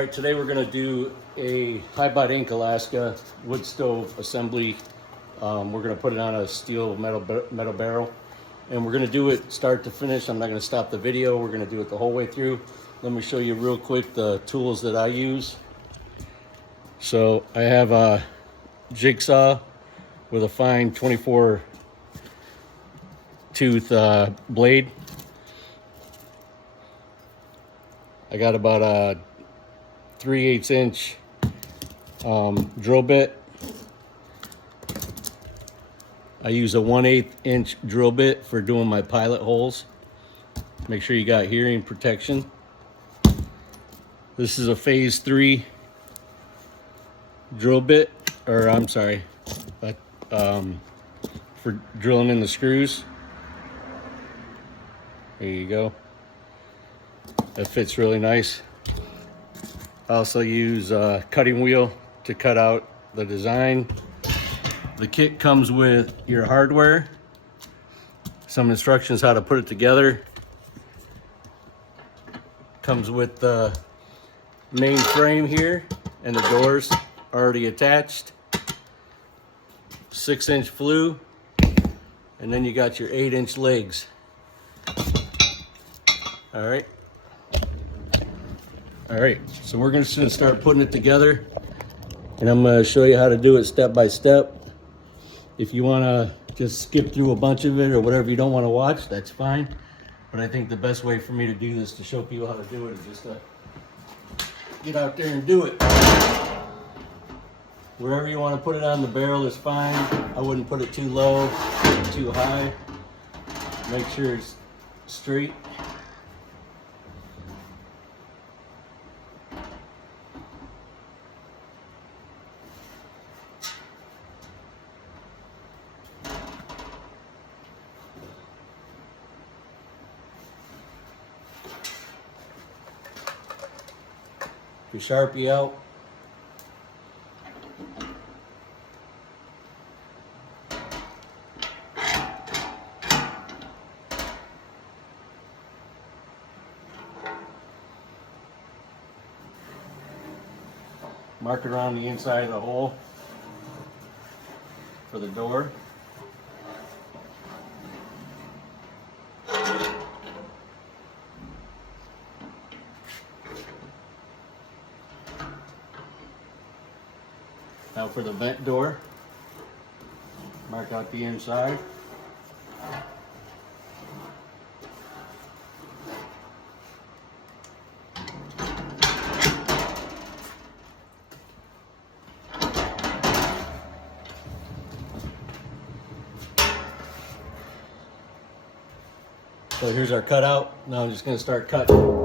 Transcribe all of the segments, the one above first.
right, today we're going to do a Hybot Inc. Alaska wood stove assembly. We're going to put it on a steel metal barrel, and we're going to do it start to finish. I'm not going to stop the video. We're going to do it the whole way through. Let me show you real quick the tools that I use. So I have a jigsaw with a fine 24 tooth blade. I got about a 3/8 inch drill bit. I use a 1/8 inch drill bit for doing my pilot holes. Make sure you got hearing protection. This is a phase 3 drill bit, or I'm sorry, for drilling in the screws. There you go. That fits really nice. I also use a cutting wheel to cut out the design. The kit comes with your hardware, some instructions how to put it together. Comes with the main frame here and the doors already attached. 6-inch flue, and then you got your 8-inch legs. All right. So we're going to start putting it together, and I'm going to show you how to do it step by step. If you want to just skip through a bunch of it or whatever you don't want to watch, that's fine. But I think the best way for me to do this, to show people how to do it, is just to get out there and do it. Wherever you want to put it on the barrel is fine. I wouldn't put it too low, too high. Make sure it's straight. Your Sharpie out. Mark it around the inside of the hole for the door. Now for the vent door, mark out the inside. So here's our cutout. Now I'm just going to start cutting.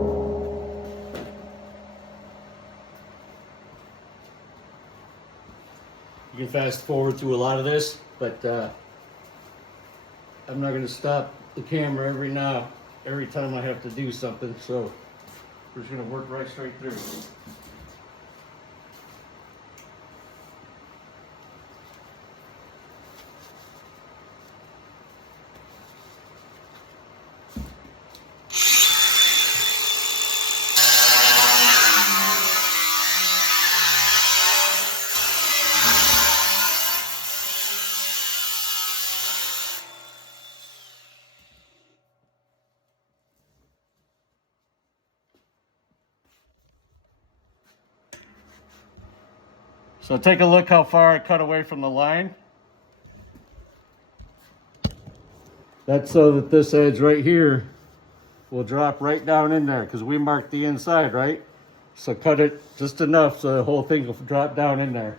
You can fast forward through a lot of this, but I'm not going to stop the camera every time I have to do something, so we're just going to work right straight through. So take a look how far I cut away from the line. That's so that this edge right here will drop right down in there, because we marked the inside, right? So cut it just enough so the whole thing will drop down in there.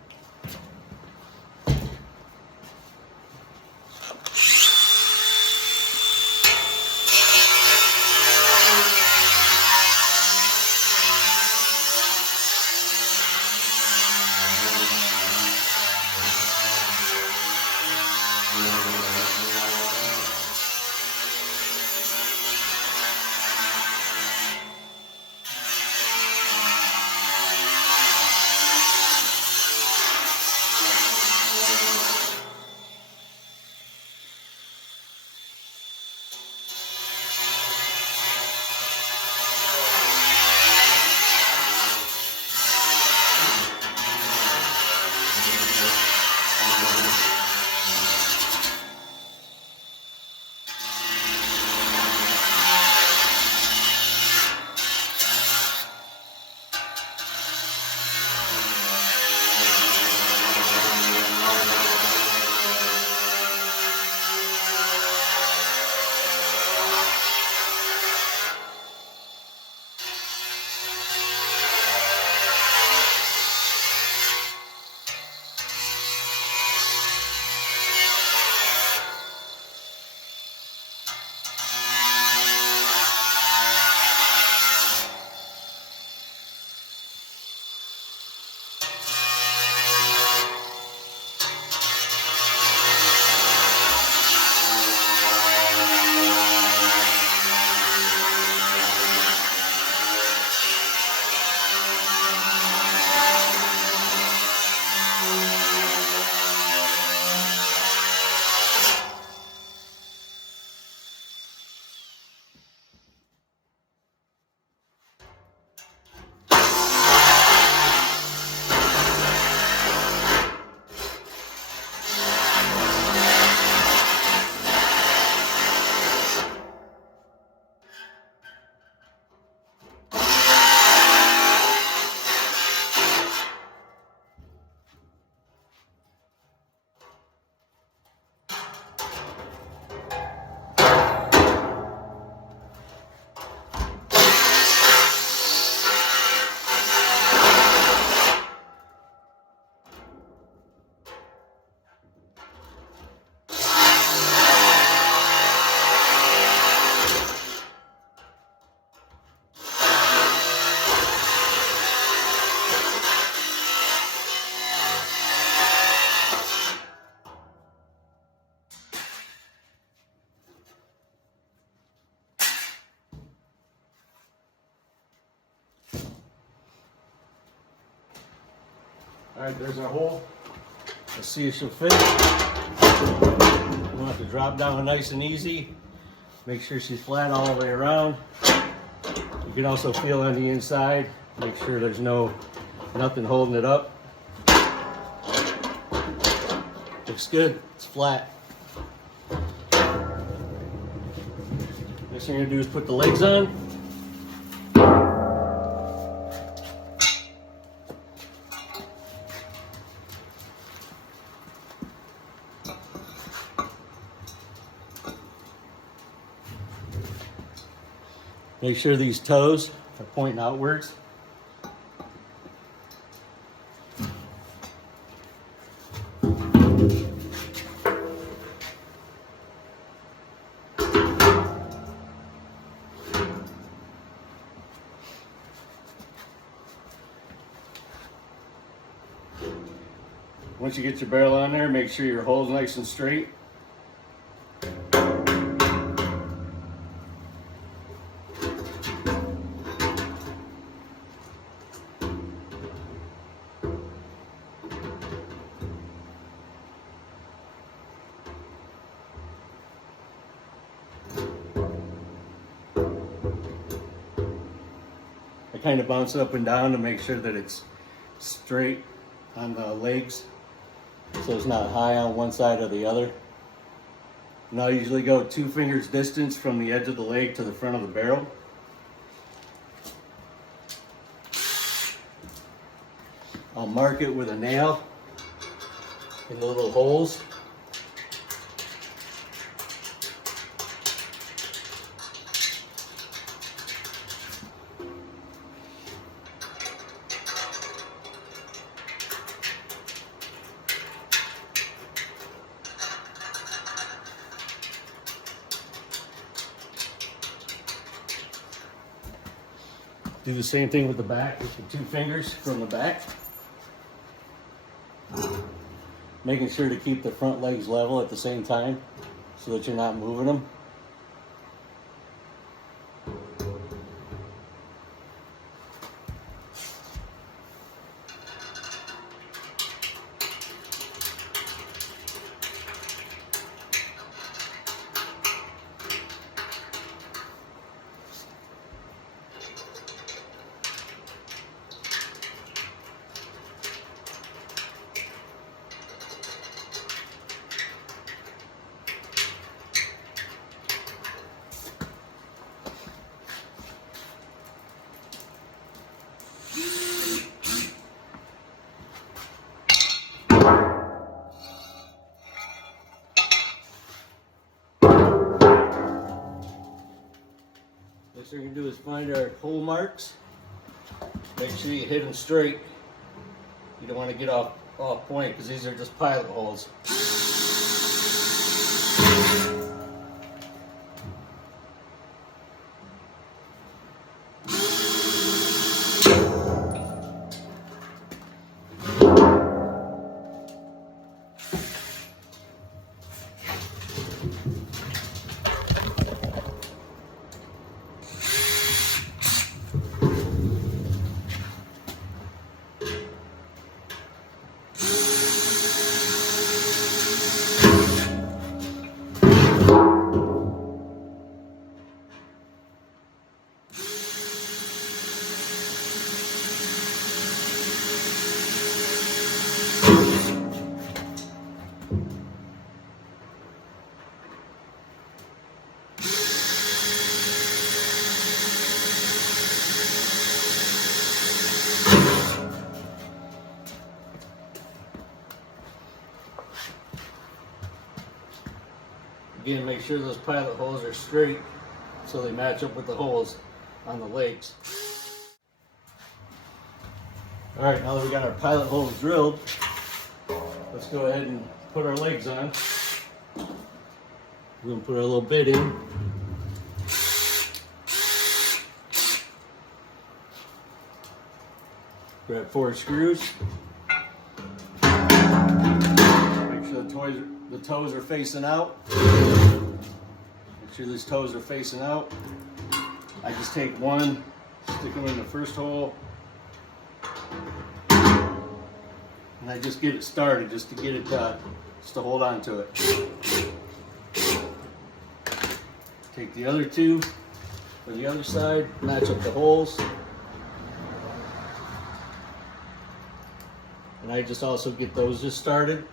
All right, there's our hole. Let's see if she'll fit. You want to drop down nice and easy. Make sure she's flat all the way around. You can also feel on the inside. Make sure there's nothing holding it up. Looks good. It's flat. Next thing you're gonna do is put the legs on. Make sure these toes are pointing outwards. Once you get your barrel on there, make sure your hole's nice and straight. I kind of bounce it up and down to make sure that it's straight on the legs, so it's not high on one side or the other. And I usually go 2 fingers distance from the edge of the leg to the front of the barrel. I'll mark it with a nail in the little holes. Do the same thing with the back, with the 2 fingers from the back. Making sure to keep the front legs level at the same time so that you're not moving them. Next thing you're gonna do is find our hole marks. Make sure you hit them straight. You don't want to get off point because these are just pilot holes. Again, make sure those pilot holes are straight so they match up with the holes on the legs. All right, now that we got our pilot holes drilled, let's go ahead and put our legs on. We're gonna put our little bit in. Grab 4 screws. Make sure the toes are facing out. Make sure these toes are facing out. I just take one, stick them in the first hole. and I just get it started just to get it just to hold on to it. Take the other two for the other side, match up the holes. And I just also get those just started.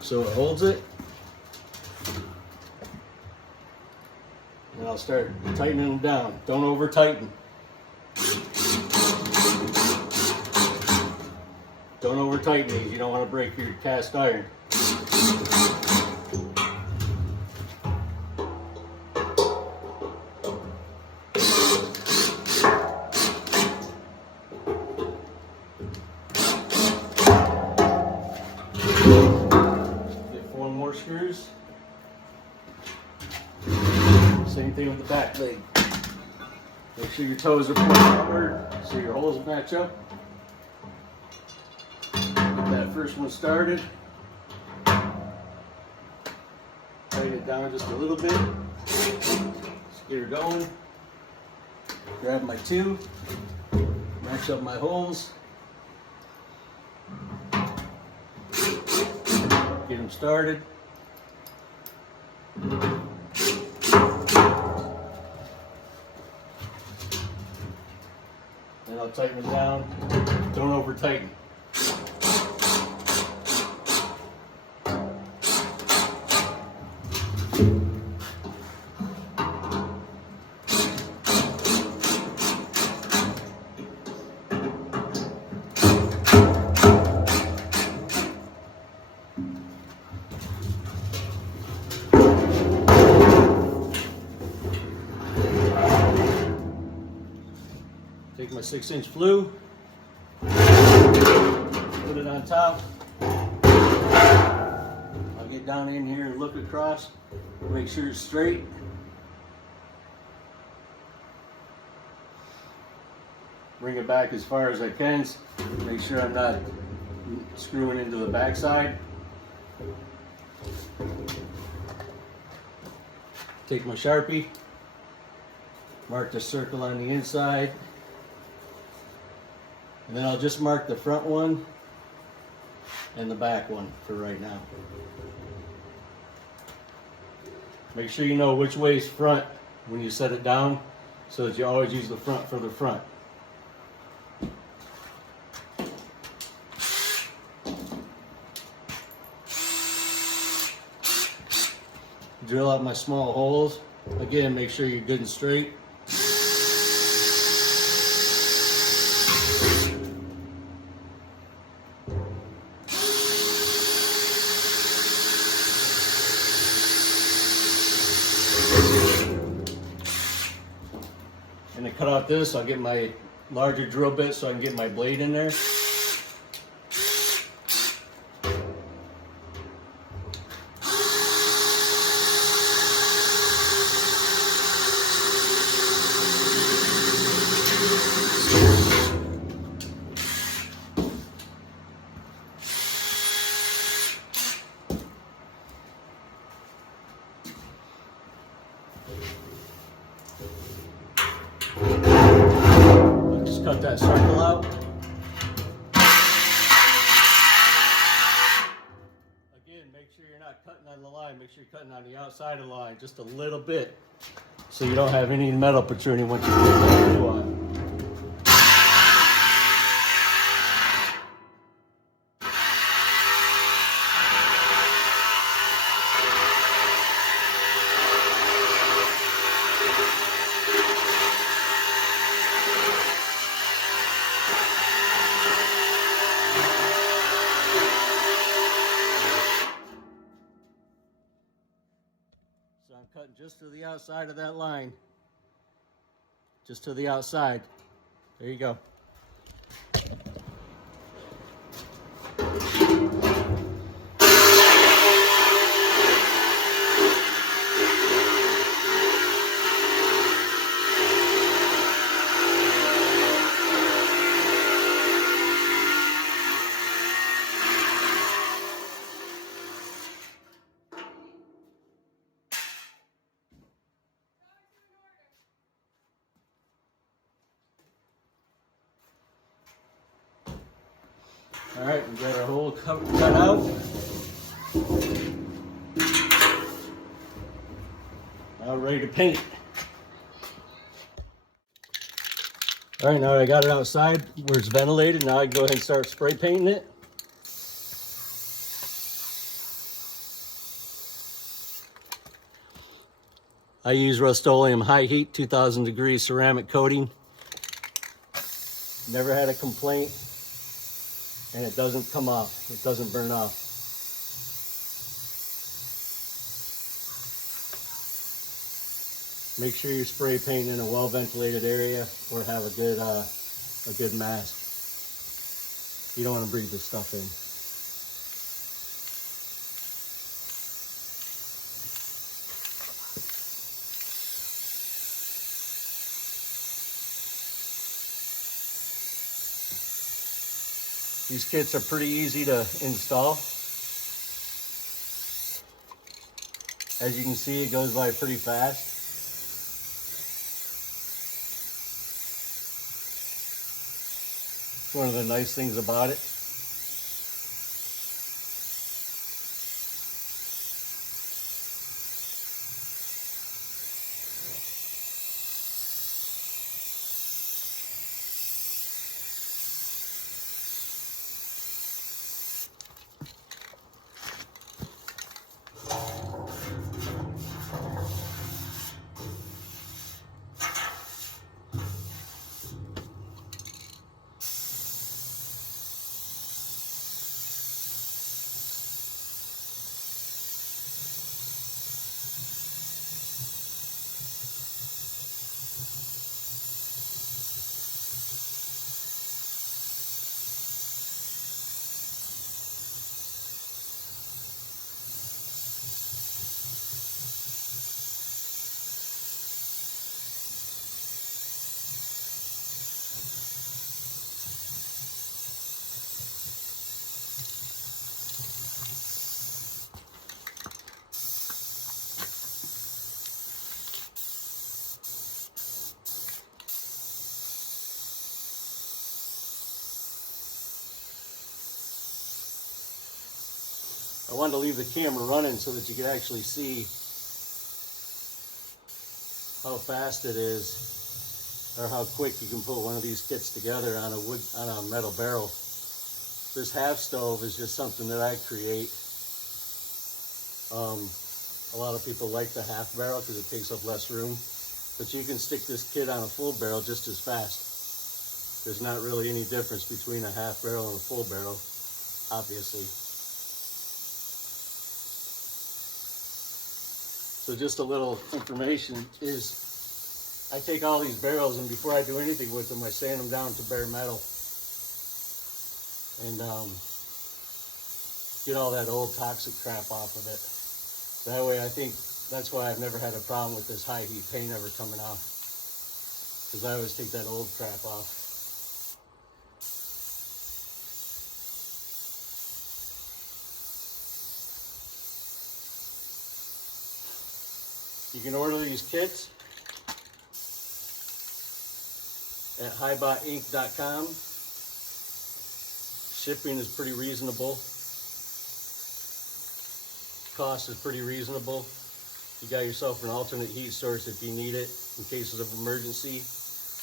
So it holds it. And I'll start tightening them down. Don't over tighten. Don't over tighten these. You don't want to break your cast iron. Get 4 more screws. Same thing with the back leg. Make sure your toes are pointing outward so your holes match up. Get that first one started. Tighten it down just a little bit. Just get her going. Grab my 2. Match up my holes. Get them started. Then I'll tighten them down. Don't over tighten. Take my 6-inch flue, put it on top. I'll get down in here and look across, make sure it's straight. Bring it back as far as I can, make sure I'm not screwing into the backside. Take my Sharpie, mark the circle on the inside. And then I'll just mark the front one and the back one for right now. Make sure you know which way is front when you set it down so that you always use the front for the front. Drill out my small holes. Again, make sure you're good and straight. And to cut out this, I'll get my larger drill bit so I can get my blade in there. Cut that circle out. Again, make sure you're not cutting on the line. Make sure you're cutting on the outside of the line just a little bit so you don't have any metal protruding once you put the glue on. So I'm cutting just to the outside of that line. Just to the outside. There you go. All right, we got our hole cut out. Now ready to paint. All right, now that I got it outside where it's ventilated, now I can go ahead and start spray painting it. I use Rust-Oleum high heat 2000 degree ceramic coating. Never had a complaint, and it doesn't come off. It doesn't burn off. Make sure you spray paint in a well ventilated area or have a good mask. You don't want to breathe this stuff in. These kits are pretty easy to install. As you can see, it goes by pretty fast. It's one of the nice things about it. I wanted to leave the camera running so that you could actually see how fast it is, or how quick you can put one of these kits together on a metal barrel. This half stove is just something that I create. A lot of people like the half barrel because it takes up less room, but you can stick this kit on a full barrel just as fast. There's not really any difference between a half barrel and a full barrel, obviously. So just a little information is, I take all these barrels and before I do anything with them, I sand them down to bare metal and get all that old toxic crap off of it. That way, I think that's why I've never had a problem with this high heat paint ever coming off, because I always take that old crap off. You can order these kits at hybotinc.com. Shipping is pretty reasonable. Cost is pretty reasonable. You got yourself an alternate heat source if you need it in cases of emergency,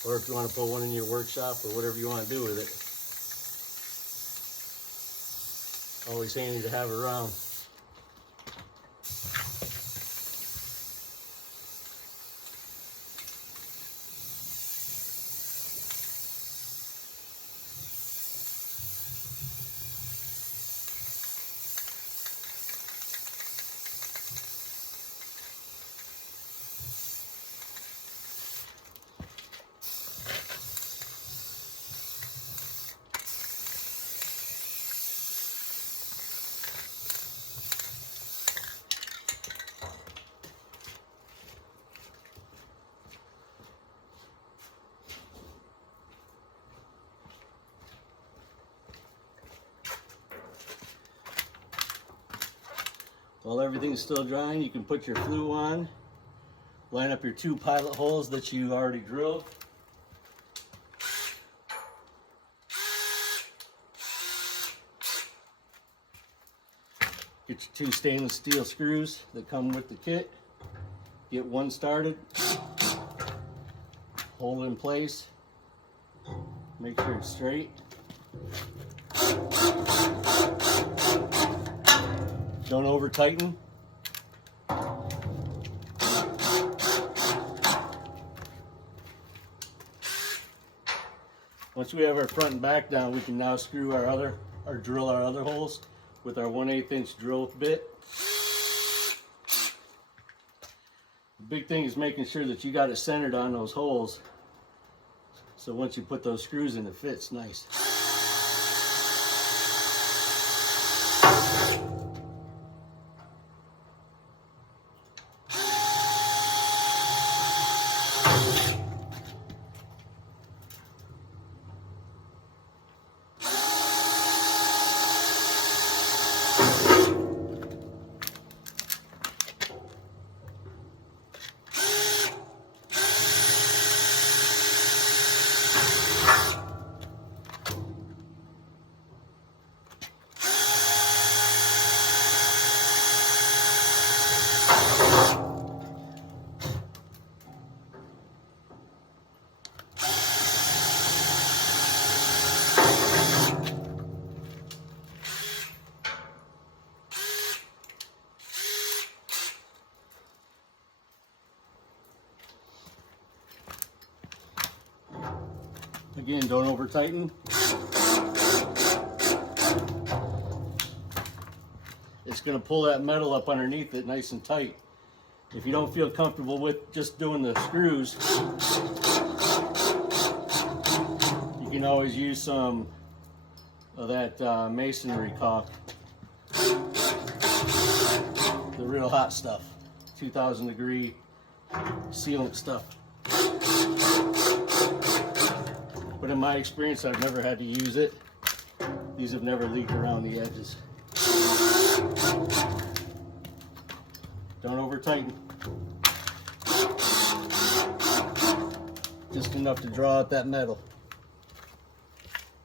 or if you want to put one in your workshop or whatever you want to do with it. Always handy to have around. While everything's still drying, you can put your flue on, line up your 2 pilot holes that you already drilled. Get your 2 stainless steel screws that come with the kit. Get one started. Hold it in place. Make sure it's straight. Don't over tighten. Once we have our front and back down, we can now screw drill our other holes with our 1/8 inch drill bit. The big thing is making sure that you got it centered on those holes. So once you put those screws in, it fits nice. Again, don't over tighten. It's going to pull that metal up underneath it nice and tight. If you don't feel comfortable with just doing the screws, you can always use some of that masonry caulk. The real hot stuff, 2000 degree sealant stuff. But in my experience, I've never had to use it. These have never leaked around the edges. Don't over tighten. Just enough to draw out that metal.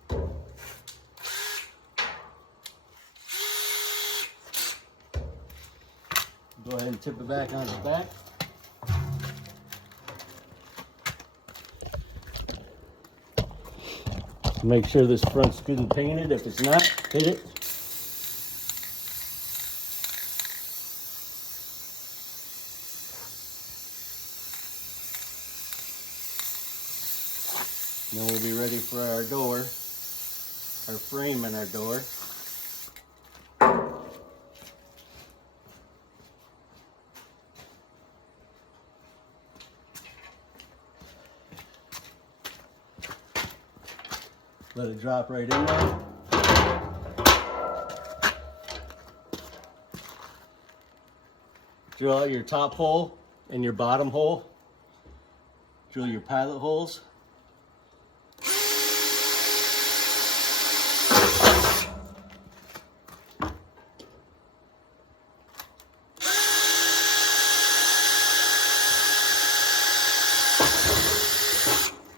Go ahead and tip it back on the back. Make sure this front's good and painted. If it's not, hit it. Then we'll be ready for our door, our frame and our door. Let it drop right in there. Drill out your top hole and your bottom hole. Drill your pilot holes.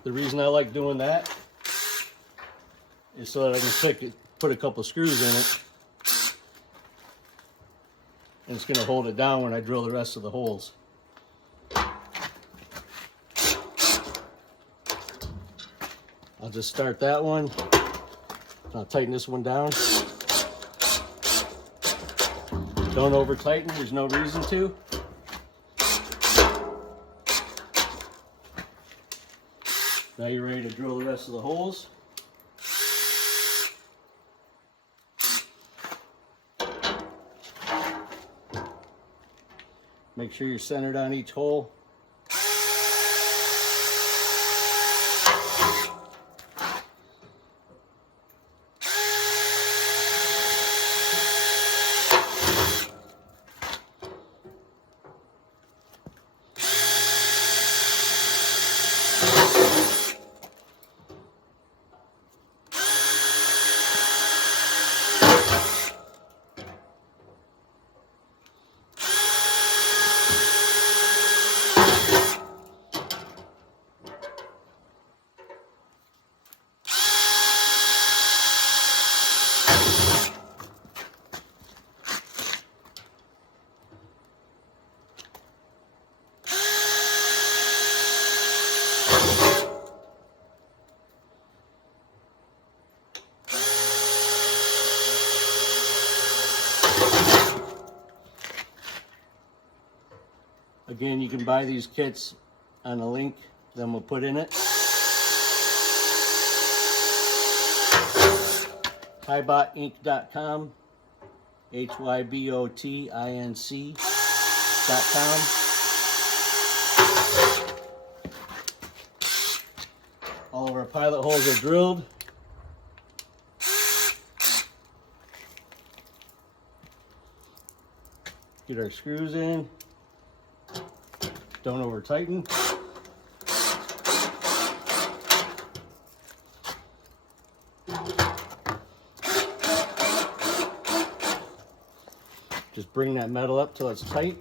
The reason I like doing that is so that I can put a couple screws in it, and it's going to hold it down when I drill the rest of the holes. I'll just start that one. I'll tighten this one down. Don't over tighten, there's no reason to. Now you're ready to drill the rest of the holes. Make sure you're centered on each hole. Again, you can buy these kits on the link that we'll put in it. Hybotinc.com, HYBOTINC.com. All of our pilot holes are drilled. Get our screws in. Don't over tighten. Just bring that metal up till it's tight.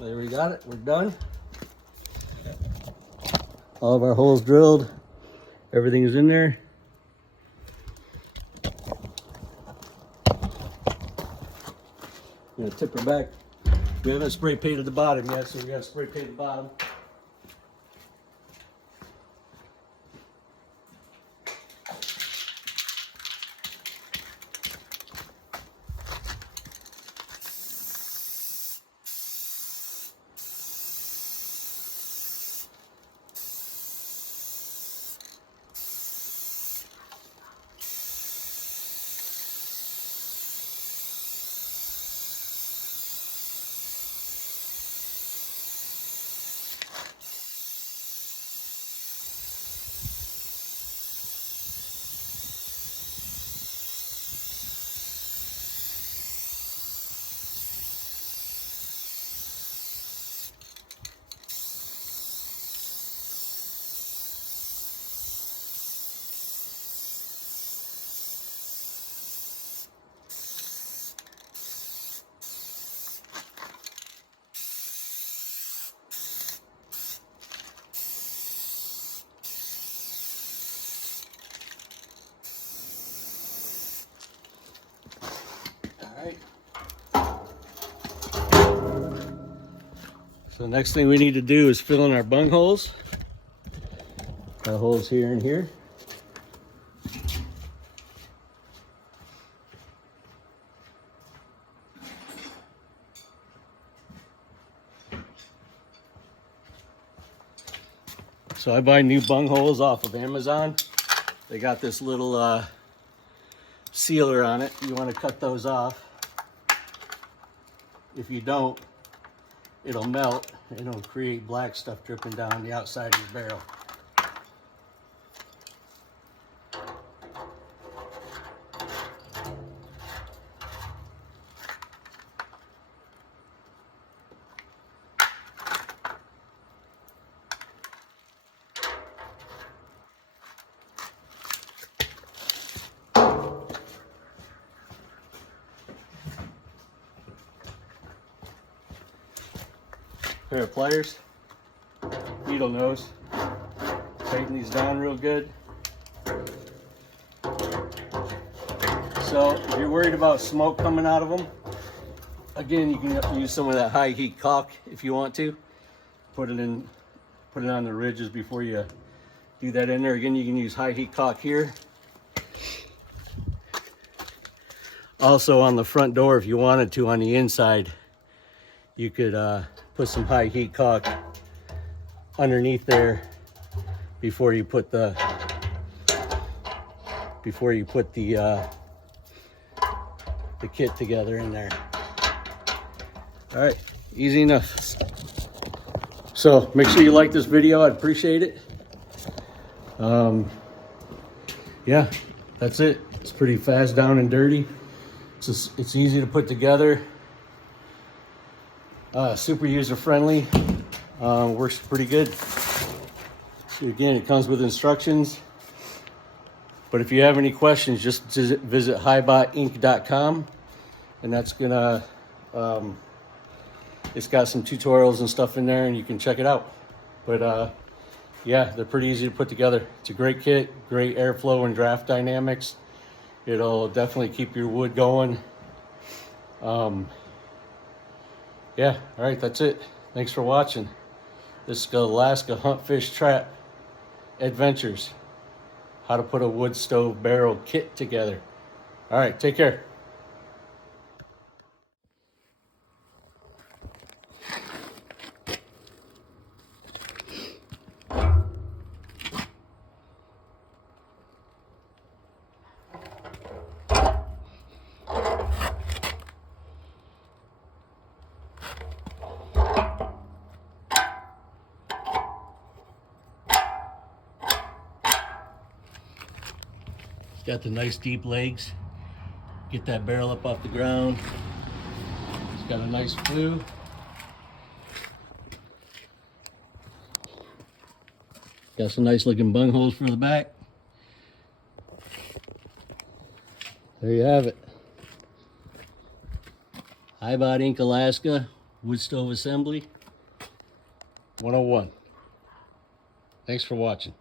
There we got it, we're done. All of our holes drilled, everything is in there. I'm gonna tip her back. We haven't spray painted the bottom yet, so we gotta spray paint the bottom. So the next thing we need to do is fill in our bung holes. Got holes here and here. So I buy new bung holes off of Amazon. They got this little sealer on it. You want to cut those off. If you don't, it'll melt and it'll create black stuff dripping down the outside of your barrel. Pair of pliers, needle nose, tighten these down real good. So if you're worried about smoke coming out of them, again, you can use some of that high heat caulk if you want to. Put it on the ridges before you do that in there. Again, you can use high heat caulk here. Also on the front door, if you wanted to, on the inside, you could put some high heat caulk underneath there before you put the the kit together in there. All right, easy enough. So make sure you like this video. I'd appreciate it. Yeah, that's it. It's pretty fast, down and dirty. It's easy to put together. Super user friendly. Works pretty good. Again, it comes with instructions. But if you have any questions, just visit hybotinc.com, and that's gonna it's got some tutorials and stuff in there, and you can check it out. But yeah, they're pretty easy to put together. It's a great kit, great airflow and draft dynamics. It'll definitely keep your wood going. Yeah, all right, that's it. Thanks for watching. This is Alaska Hunt Fish Trap Adventures. How to put a wood stove barrel kit together. All right, take care. It's got the nice deep legs. Get that barrel up off the ground. It's got a nice flue. Got some nice looking bung holes for the back. There you have it. Hybot Inc. Alaska Wood Stove Assembly 101. Thanks for watching.